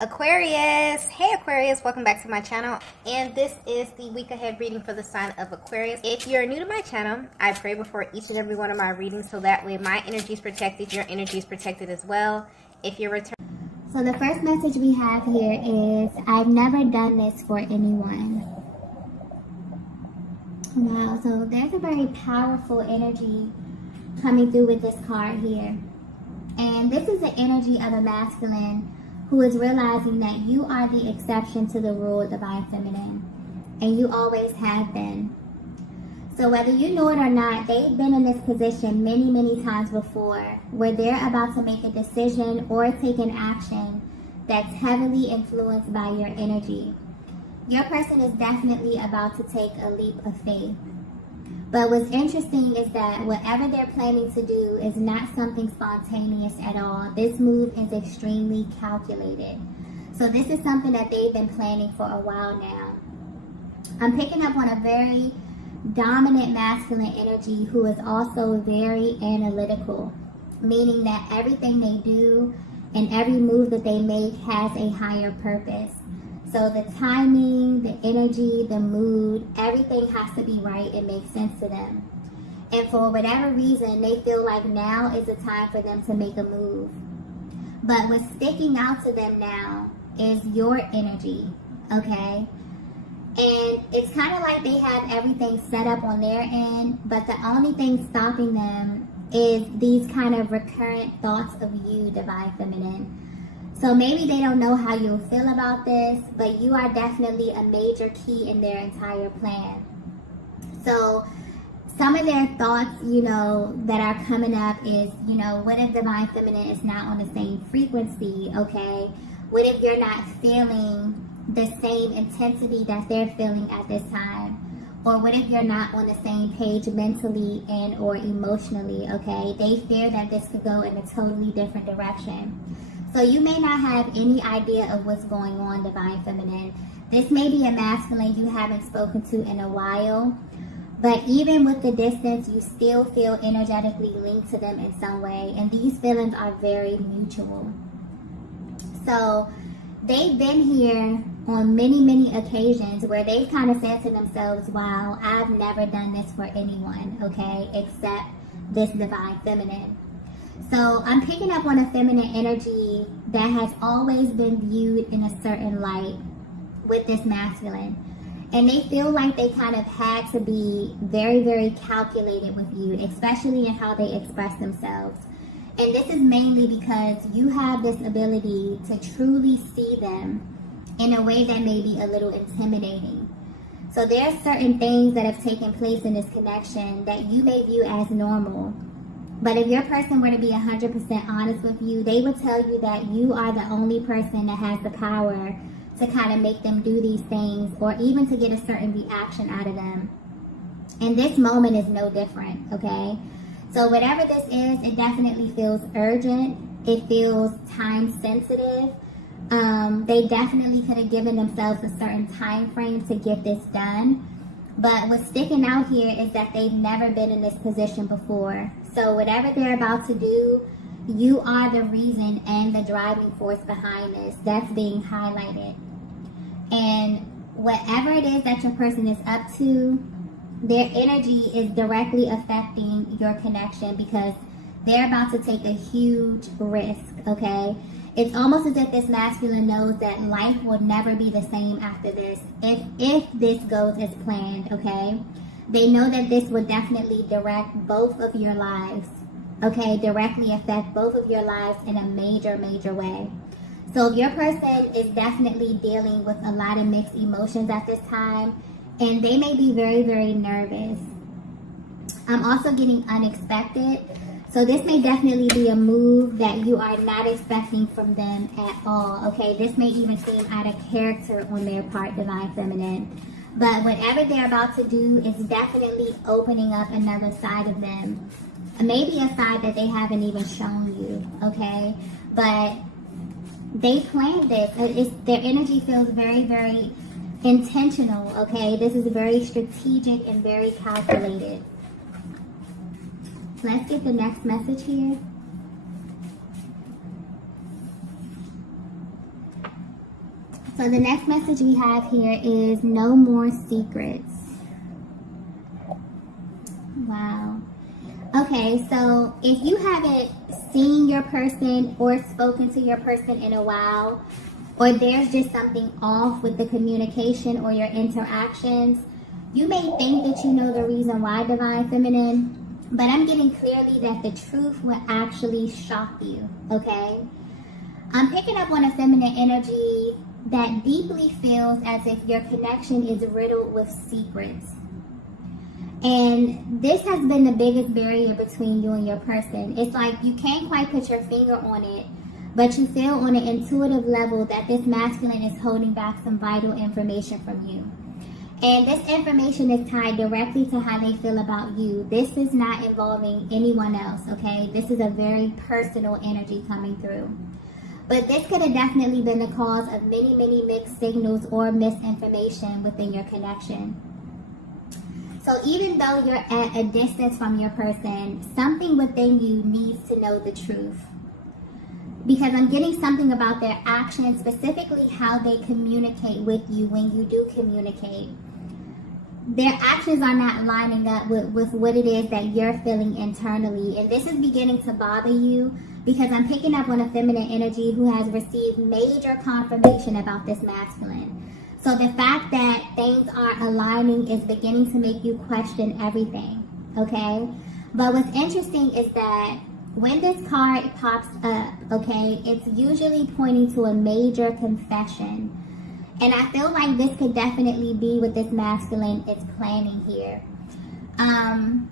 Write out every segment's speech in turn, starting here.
Aquarius, hey Aquarius, welcome back to my channel, and this is the week ahead reading for the sign of Aquarius. If you're new to my channel, I pray before each and every one of my readings so that way my energy is protected, your energy is protected as well. If you're returning, so the first message we have here is, I've never done this for anyone. Wow, so there's a very powerful energy coming through with this card here, and this is the energy of a masculine who is realizing that you are the exception to the rule, divine feminine, and you always have been. So whether you know it or not, they've been in this position many times before, where they're about to make a decision or take an action that's heavily influenced by your energy. Your person is definitely about to take a leap of faith. But what's interesting is that whatever they're planning to do is not something spontaneous at all. This move is extremely calculated. So this is something that they've been planning for a while now. I'm picking up on a very dominant masculine energy who is also very analytical, meaning that everything they do and every move that they make has a higher purpose. So the timing, the energy, the mood, everything has to be right and make sense to them. And for whatever reason, they feel like now is the time for them to make a move. But what's sticking out to them now is your energy, okay? And it's kind of like they have everything set up on their end, but the only thing stopping them is these kind of recurrent thoughts of you, divine feminine. So maybe they don't know how you'll feel about this, but you are definitely a major key in their entire plan. So some of their thoughts, that are coming up is, what if divine feminine is not on the same frequency, okay? What if you're not feeling the same intensity that they're feeling at this time? Or what if you're not on the same page mentally and or emotionally, okay? They fear that this could go in a totally different direction. So you may not have any idea of what's going on, divine feminine. This may be a masculine you haven't spoken to in a while, but even with the distance, you still feel energetically linked to them in some way, and these feelings are very mutual. So they've been here on many occasions where they've kind of said to themselves, wow, I've never done this for anyone, okay, except this divine feminine. So I'm picking up on a feminine energy that has always been viewed in a certain light with this masculine. And they feel like they kind of had to be very calculated with you, especially in how they express themselves. And this is mainly because you have this ability to truly see them in a way that may be a little intimidating. So there are certain things that have taken place in this connection that you may view as normal. But if your person were to be 100% honest with you, they would tell you that you are the only person that has the power to kind of make them do these things or even to get a certain reaction out of them. And this moment is no different, okay? So whatever this is, it definitely feels urgent. It feels time sensitive. They definitely could have given themselves a certain time frame to get this done. But what's sticking out here is that they've never been in this position before. So whatever they're about to do, you are the reason and the driving force behind this. That's being highlighted. And whatever it is that your person is up to, their energy is directly affecting your connection because they're about to take a huge risk, okay? It's almost as if this masculine knows that life will never be the same after this, if this goes as planned, okay? They know that this will definitely direct both of your lives, okay? Directly affect both of your lives in a major way. So your person is definitely dealing with a lot of mixed emotions at this time, and they may be very nervous. I'm also getting unexpected. So this may definitely be a move that you are not expecting from them at all, okay? This may even seem out of character on their part, divine feminine. But whatever they're about to do is definitely opening up another side of them. Maybe a side that they haven't even shown you, okay? But they planned this. Their energy feels very intentional, okay? This is very strategic and very calculated. Let's get the next message here. So the next message we have here is no more secrets. Wow. Okay, so if you haven't seen your person or spoken to your person in a while, or there's just something off with the communication or your interactions, you may think that you know the reason why, Divine Feminine, but I'm getting clearly that the truth will actually shock you, okay? I'm picking up on a feminine energy that deeply feels as if your connection is riddled with secrets. And this has been the biggest barrier between you and your person. It's like you can't quite put your finger on it, but you feel on an intuitive level that this masculine is holding back some vital information from you. And this information is tied directly to how they feel about you. This is not involving anyone else, okay? This is a very personal energy coming through. But this could have definitely been the cause of many, many mixed signals or misinformation within your connection. So even though you're at a distance from your person, something within you needs to know the truth. Because I'm getting something about their actions, specifically how they communicate with you when you do communicate. Their actions are not lining up with what it is that you're feeling internally. And this is beginning to bother you because I'm picking up on a feminine energy who has received major confirmation about this masculine. So the fact that things aren't aligning is beginning to make you question everything, okay? But what's interesting is that when this card pops up, okay, it's usually pointing to a major confession. And I feel like this could definitely be what this masculine is planning here. I'm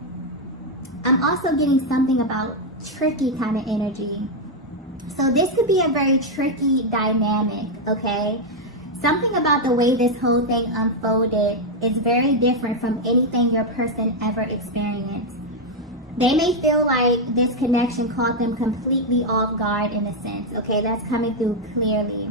also getting something about tricky kind of energy. So this could be a very tricky dynamic, okay? Something about the way this whole thing unfolded is very different from anything your person ever experienced. They may feel like this connection caught them completely off guard in a sense, okay? That's coming through clearly.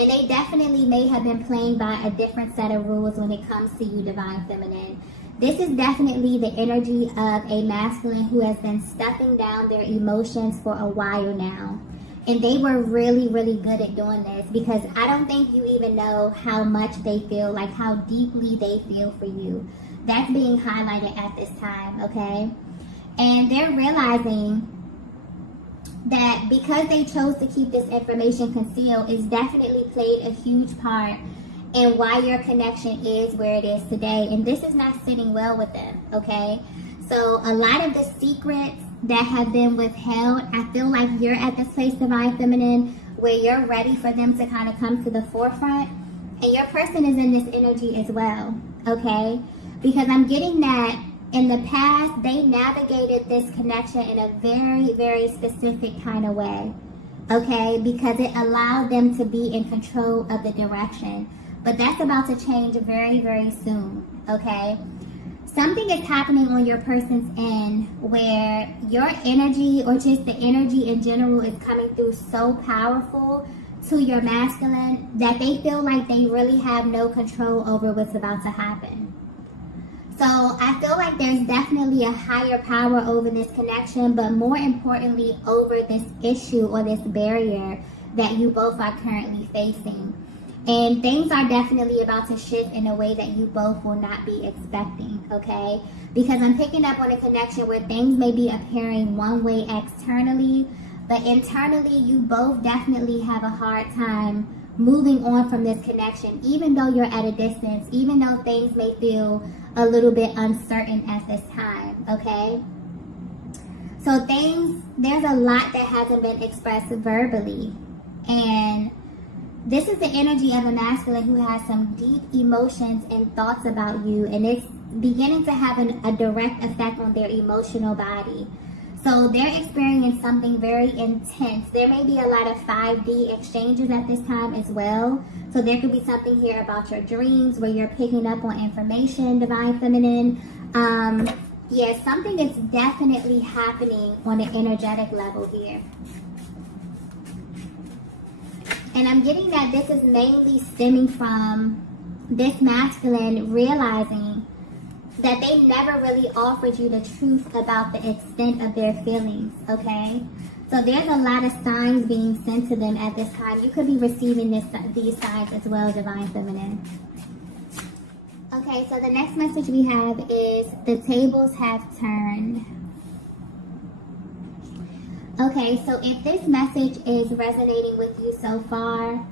And they definitely may have been playing by a different set of rules when it comes to you, Divine Feminine. This is definitely the energy of a masculine who has been stuffing down their emotions for a while now. And they were really, really good at doing this because I don't think you even know how much they feel, like how deeply they feel for you. That's being highlighted at this time, okay? And they're realizing that because they chose to keep this information concealed, it's definitely played a huge part in why your connection is where it is today. And this is not sitting well with them, okay? So a lot of the secrets that have been withheld, I feel like you're at this place, Divine Feminine, where you're ready for them to kind of come to the forefront. And your person is in this energy as well, okay? Because I'm getting that in the past, they navigated this connection in a very, very specific kind of way, okay? Because it allowed them to be in control of the direction. But that's about to change very, very soon, okay? Something is happening on your person's end where your energy or just the energy in general is coming through so powerful to your masculine that they feel like they really have no control over what's about to happen. So I feel like there's definitely a higher power over this connection, but more importantly, over this issue or this barrier that you both are currently facing. And things are definitely about to shift in a way that you both will not be expecting, okay? Because I'm picking up on a connection where things may be appearing one way externally, but internally you both definitely have a hard time moving on from this connection, even though you're at a distance, even though things may feel a little bit uncertain at this time, okay? So there's a lot that hasn't been expressed verbally. And this is the energy of a masculine who has some deep emotions and thoughts about you, and it's beginning to have a direct effect on their emotional body. So they're experiencing something very intense. There may be a lot of 5D exchanges at this time as well. So there could be something here about your dreams where you're picking up on information, Divine Feminine. Yeah, something is definitely happening on an energetic level here. And I'm getting that this is mainly stemming from this masculine realizing that they never really offered you the truth about the extent of their feelings, okay? So there's a lot of signs being sent to them at this time. You could be receiving these signs as well, Divine Feminine. Okay, so the next message we have is the tables have turned. Okay, so if this message is resonating with you so far,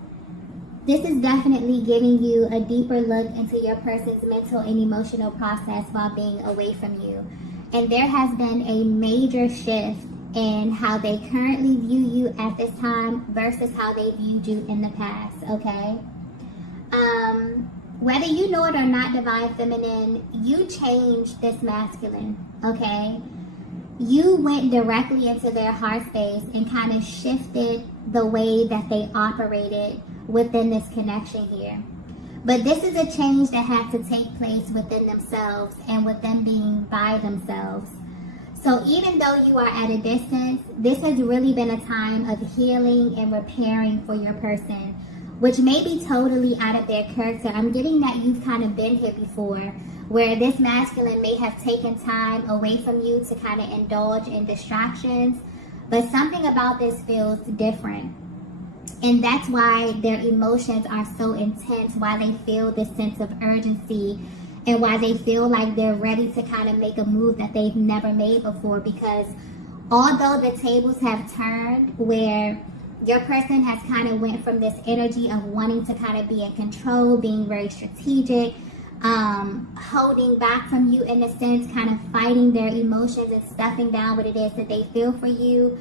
this is definitely giving you a deeper look into your person's mental and emotional process while being away from you. And there has been a major shift in how they currently view you at this time versus how they viewed you in the past, okay? Whether you know it or not, Divine Feminine, you changed this masculine, okay? You went directly into their heart space and kind of shifted the way that they operated within this connection here. But this is a change that had to take place within themselves and with them being by themselves. So even though you are at a distance, this has really been a time of healing and repairing for your person, which may be totally out of their character. I'm getting that you've kind of been here before, where this masculine may have taken time away from you to kind of indulge in distractions, but something about this feels different. And that's why their emotions are so intense, why they feel this sense of urgency, and why they feel like they're ready to kind of make a move that they've never made before. Because although the tables have turned, where your person has kind of went from this energy of wanting to kind of be in control, being very strategic, holding back from you in a sense, kind of fighting their emotions and stuffing down what it is that they feel for you.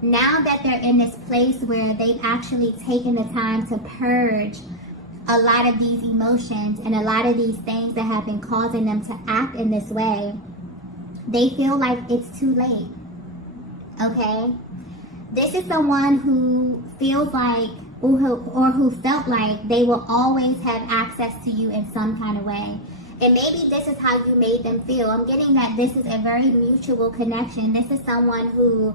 Now that they're in this place where they've actually taken the time to purge a lot of these emotions and a lot of these things that have been causing them to act in this way, they feel like it's too late, okay? This is someone who feels like, or who felt like they will always have access to you in some kind of way. And maybe this is how you made them feel. I'm getting that this is a very mutual connection. This is someone who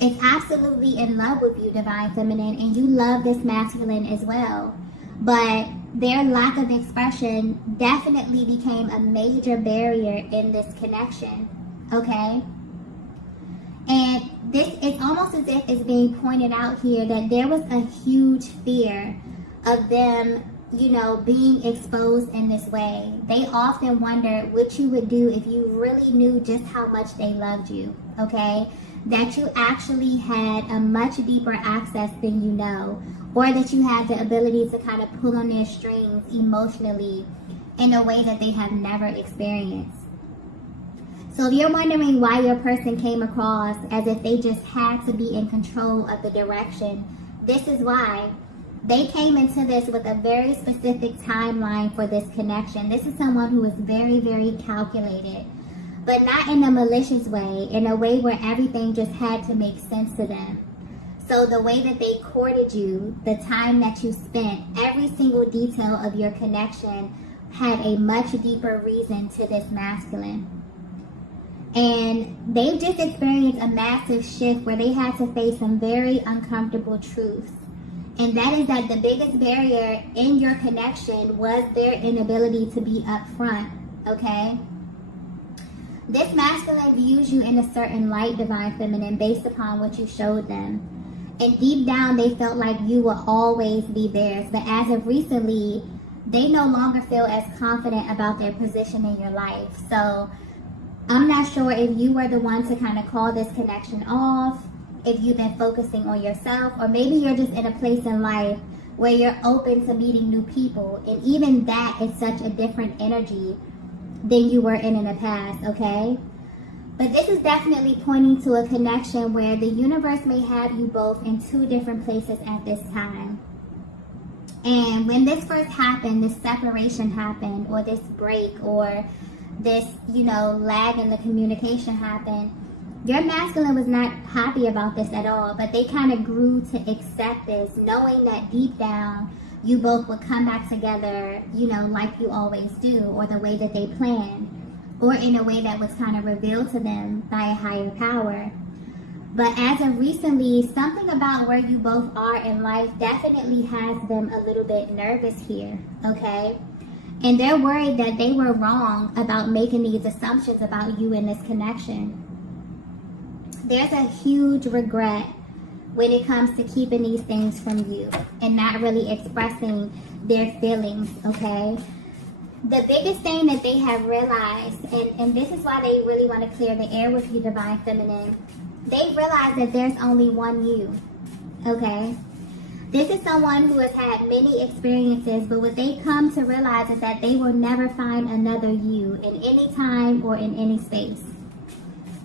is absolutely in love with you, Divine Feminine, and you love this masculine as well. But their lack of expression definitely became a major barrier in this connection, okay? And this is almost as if it's being pointed out here that there was a huge fear of them, you know, being exposed in this way. They often wondered what you would do if you really knew just how much they loved you, okay? That you actually had a much deeper access than you know, or that you had the ability to kind of pull on their strings emotionally in a way that they have never experienced. So if you're wondering why your person came across as if they just had to be in control of the direction, this is why. They came into this with a very specific timeline for this connection. This is someone who is very, very calculated, but not in a malicious way, in a way where everything just had to make sense to them. So the way that they courted you, the time that you spent, every single detail of your connection had a much deeper reason to this masculine. And they've just experienced a massive shift where they had to face some very uncomfortable truths. And that is that the biggest barrier in your connection was their inability to be upfront, okay? This masculine views you in a certain light, Divine Feminine, based upon what you showed them. And deep down, they felt like you will always be theirs. But as of recently, they no longer feel as confident about their position in your life. So I'm not sure if you were the one to kind of call this connection off, if you've been focusing on yourself, or maybe you're just in a place in life where you're open to meeting new people. And even that is such a different energy than you were in the past, okay? But this is definitely pointing to a connection where the universe may have you both in two different places at this time. And when this first happened, this separation happened, or this break, or this, you know, lag in the communication happened, your masculine was not happy about this at all, but they kind of grew to accept this, knowing that deep down, you both would come back together, you know, like you always do, or the way that they planned, or in a way that was kind of revealed to them by a higher power. But as of recently, something about where you both are in life definitely has them a little bit nervous here, okay? And they're worried that they were wrong about making these assumptions about you in this connection. there's a huge regret when it comes to keeping these things from you and not really expressing their feelings, okay? The biggest thing that they have realized, and this is why they really want to clear the air with you, Divine Feminine, they realize that there's only one you, okay? This is someone who has had many experiences, but what they come to realize is that they will never find another you in any time or in any space.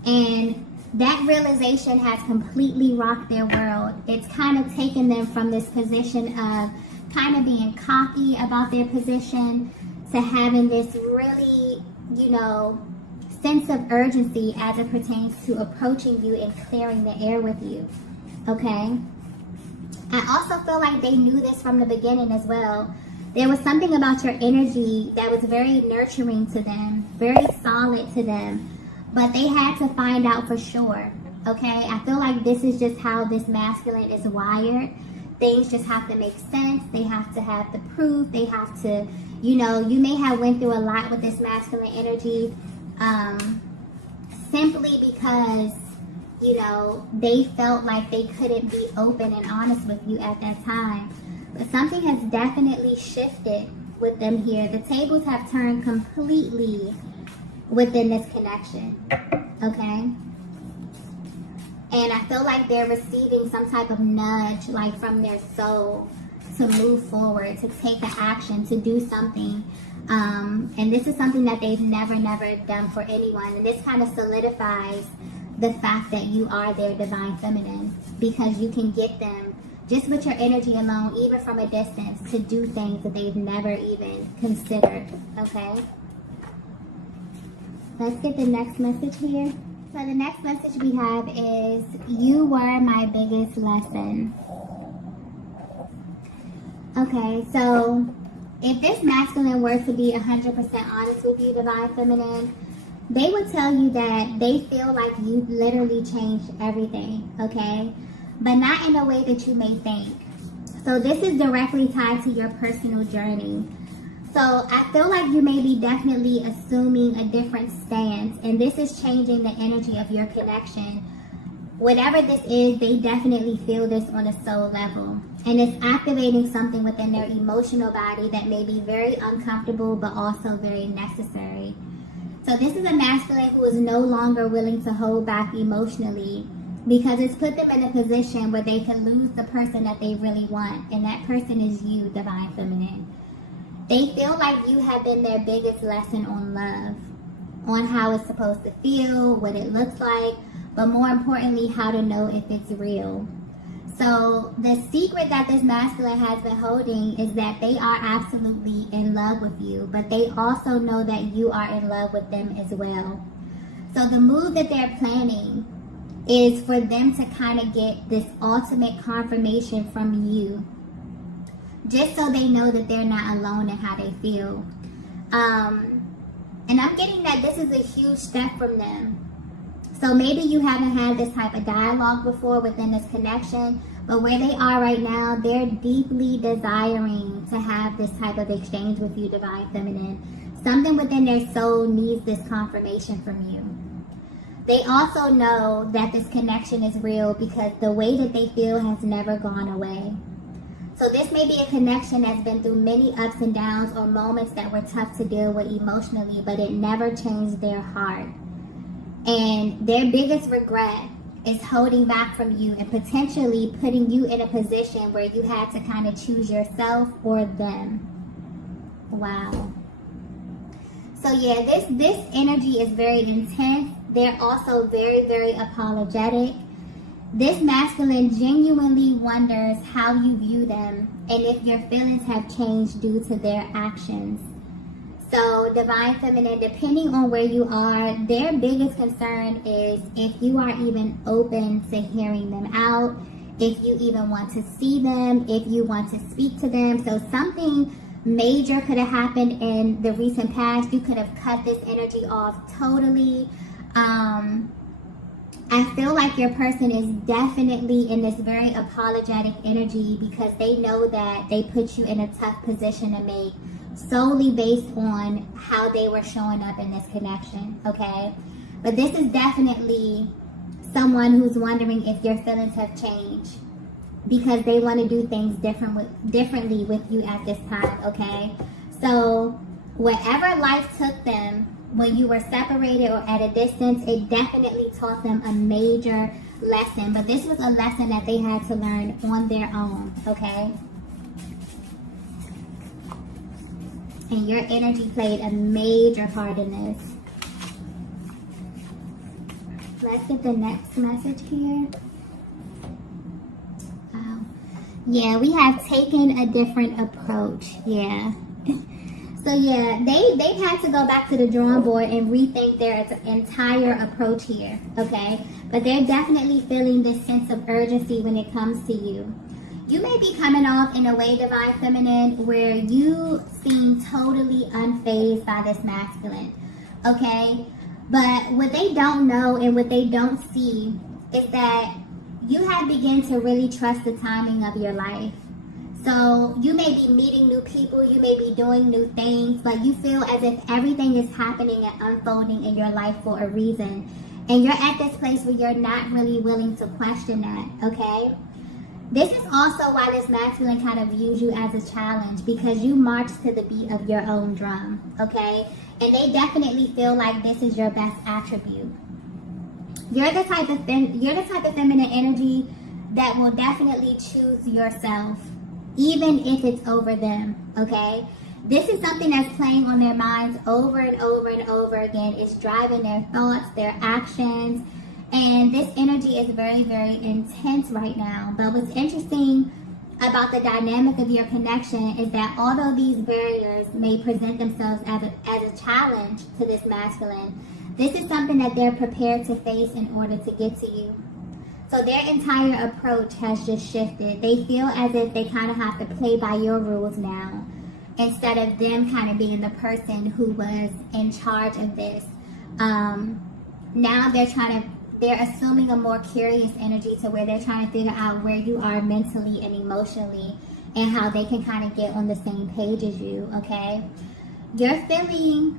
And that realization has completely rocked their world. It's kind of taken them from this position of kind of being cocky about their position to having this really, sense of urgency as it pertains to approaching you and clearing the air with you, okay? I also feel like they knew this from the beginning as well. There was something about your energy that was very nurturing to them, very solid to them, but they had to find out for sure, okay? I feel like this is just how this masculine is wired. Things just have to make sense. They have to have the proof. They have to, you may have went through a lot with this masculine energy simply because, they felt like they couldn't be open and honest with you at that time. But something has definitely shifted with them here. The tables have turned completely within this connection, okay? And I feel like they're receiving some type of nudge, like from their soul, to move forward, to take the action, to do something. And this is something that they've never done for anyone. And this kind of solidifies the fact that you are their Divine Feminine, because you can get them, just with your energy alone, even from a distance, to do things that they've never even considered, okay? Let's get the next message here. So the next message we have is, you were my biggest lesson. Okay, so if this masculine were to be 100% honest with you, Divine Feminine, they would tell you that they feel like you literally changed everything, okay? But not in a way that you may think. So this is directly tied to your personal journey. So I feel like you may be definitely assuming a different stance, and this is changing the energy of your connection. Whatever this is, they definitely feel this on a soul level. And it's activating something within their emotional body that may be very uncomfortable, but also very necessary. So this is a masculine who is no longer willing to hold back emotionally, because it's put them in a position where they can lose the person that they really want. And that person is you, Divine Feminine. They feel like you have been their biggest lesson on love, on how it's supposed to feel, what it looks like, but more importantly, how to know if it's real. So the secret that this masculine has been holding is that they are absolutely in love with you, but they also know that you are in love with them as well. So the move that they're planning is for them to kind of get this ultimate confirmation from you, just so they know that they're not alone in how they feel. And I'm getting that this is a huge step from them. So maybe you haven't had this type of dialogue before within this connection, but where they are right now, they're deeply desiring to have this type of exchange with you, Divine Feminine. Something within their soul needs this confirmation from you. They also know that this connection is real because the way that they feel has never gone away. So this may be a connection that's been through many ups and downs, or moments that were tough to deal with emotionally, but it never changed their heart. And their biggest regret is holding back from you and potentially putting you in a position where you had to kind of choose yourself or them. Wow. So yeah, this energy is very intense. They're also very apologetic. This masculine genuinely wonders how you view them and if your feelings have changed due to their actions. So Divine Feminine, depending on where you are, their biggest concern is if you are even open to hearing them out, if you even want to see them, if you want to speak to them. So something major could have happened in the recent past. You could have cut this energy off totally. I feel like your person is definitely in this very apologetic energy because they know that they put you in a tough position to make, solely based on how they were showing up in this connection, okay? But this is definitely someone who's wondering if your feelings have changed, because they want to do things differently with you at this time, okay? So wherever life took them when you were separated or at a distance, it definitely taught them a major lesson. But this was a lesson that they had to learn on their own, okay? And your energy played a major part in this. Let's get the next message here. Yeah, we have taken a different approach. Yeah. So yeah, they've had to go back to the drawing board and rethink their entire approach here, okay? But they're definitely feeling this sense of urgency when it comes to you. You may be coming off in a way, Divine Feminine, where you seem totally unfazed by this masculine, okay? But what they don't know and what they don't see is that you have begun to really trust the timing of your life. So you may be meeting new people, you may be doing new things, but you feel as if everything is happening and unfolding in your life for a reason. And you're at this place where you're not really willing to question that, okay? This is also why this masculine kind of views you as a challenge, because you march to the beat of your own drum, okay? And they definitely feel like this is your best attribute. You're the type of feminine energy that will definitely choose yourself, even if it's over them, okay? This is something that's playing on their minds over and over and over again. It's driving their thoughts, their actions, and this energy is very, very intense right now. But what's interesting about the dynamic of your connection is that although these barriers may present themselves as a challenge to this masculine, this is something that they're prepared to face in order to get to you. So their entire approach has just shifted. They feel as if they kind of have to play by your rules now, instead of them kind of being the person who was in charge of this. Now they're assuming a more curious energy to where they're trying to figure out where you are mentally and emotionally and how they can kind of get on the same page as you, okay? You're feeling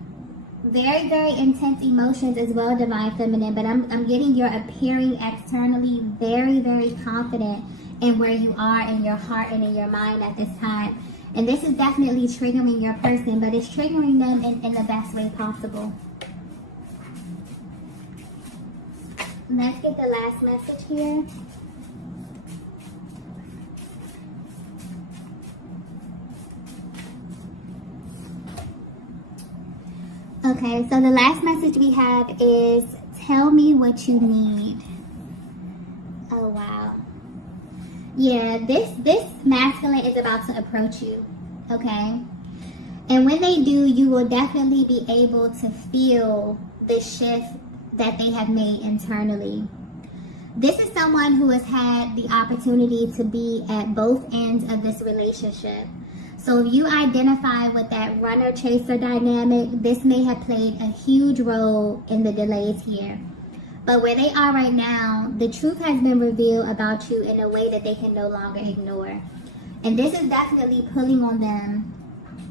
very, very intense emotions as well, Divine Feminine, but I'm getting you're appearing externally very, very confident in where you are in your heart and in your mind at this time. And this is definitely triggering your person, but it's triggering them in the best way possible. Let's get the last message here. Okay, so the last message we have is, tell me what you need. Oh, wow. Yeah, this masculine is about to approach you, okay? And when they do, you will definitely be able to feel the shift that they have made internally. This is someone who has had the opportunity to be at both ends of this relationship. So if you identify with that runner-chaser dynamic, this may have played a huge role in the delays here. But where they are right now, the truth has been revealed about you in a way that they can no longer ignore. And this is definitely pulling on them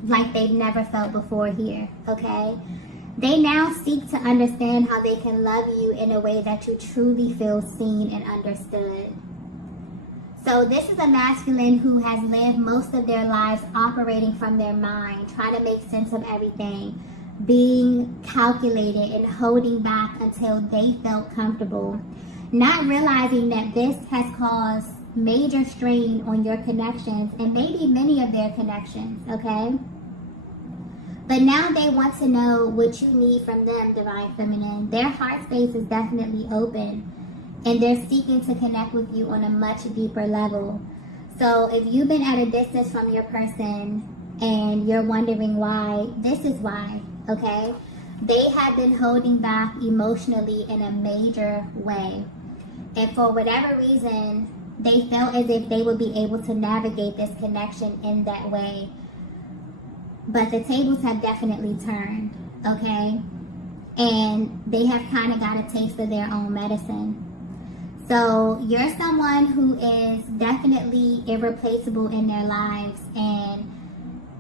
like they've never felt before here, okay? They now seek to understand how they can love you in a way that you truly feel seen and understood. So this is a masculine who has lived most of their lives operating from their mind, trying to make sense of everything, being calculated and holding back until they felt comfortable, not realizing that this has caused major strain on your connections and maybe many of their connections, okay? But now they want to know what you need from them, Divine Feminine. Their heart space is definitely open, and they're seeking to connect with you on a much deeper level. So if you've been at a distance from your person and you're wondering why, this is why, okay? They have been holding back emotionally in a major way. And for whatever reason, they felt as if they would be able to navigate this connection in that way. But the tables have definitely turned, okay? And they have kind of got a taste of their own medicine. So you're someone who is definitely irreplaceable in their lives, and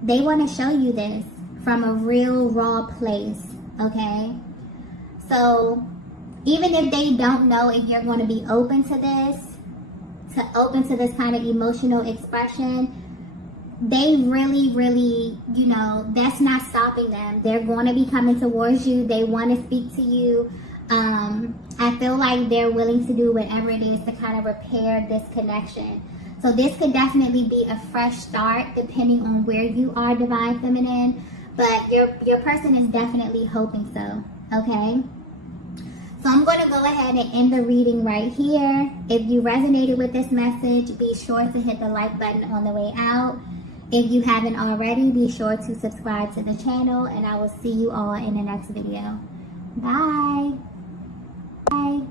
they want to show you this from a real raw place, okay? So even if they don't know if you're going to be open to this kind of emotional expression, they really, you know, that's not stopping them. They're going to be coming towards you. They want to speak to you. I feel like they're willing to do whatever it is to kind of repair this connection. So this could definitely be a fresh start depending on where you are, Divine Feminine. But your person is definitely hoping so, okay? So I'm going to go ahead and end the reading right here. If you resonated with this message, be sure to hit the like button on the way out. If you haven't already, be sure to subscribe to the channel, and I will see you all in the next video. Bye. Bye.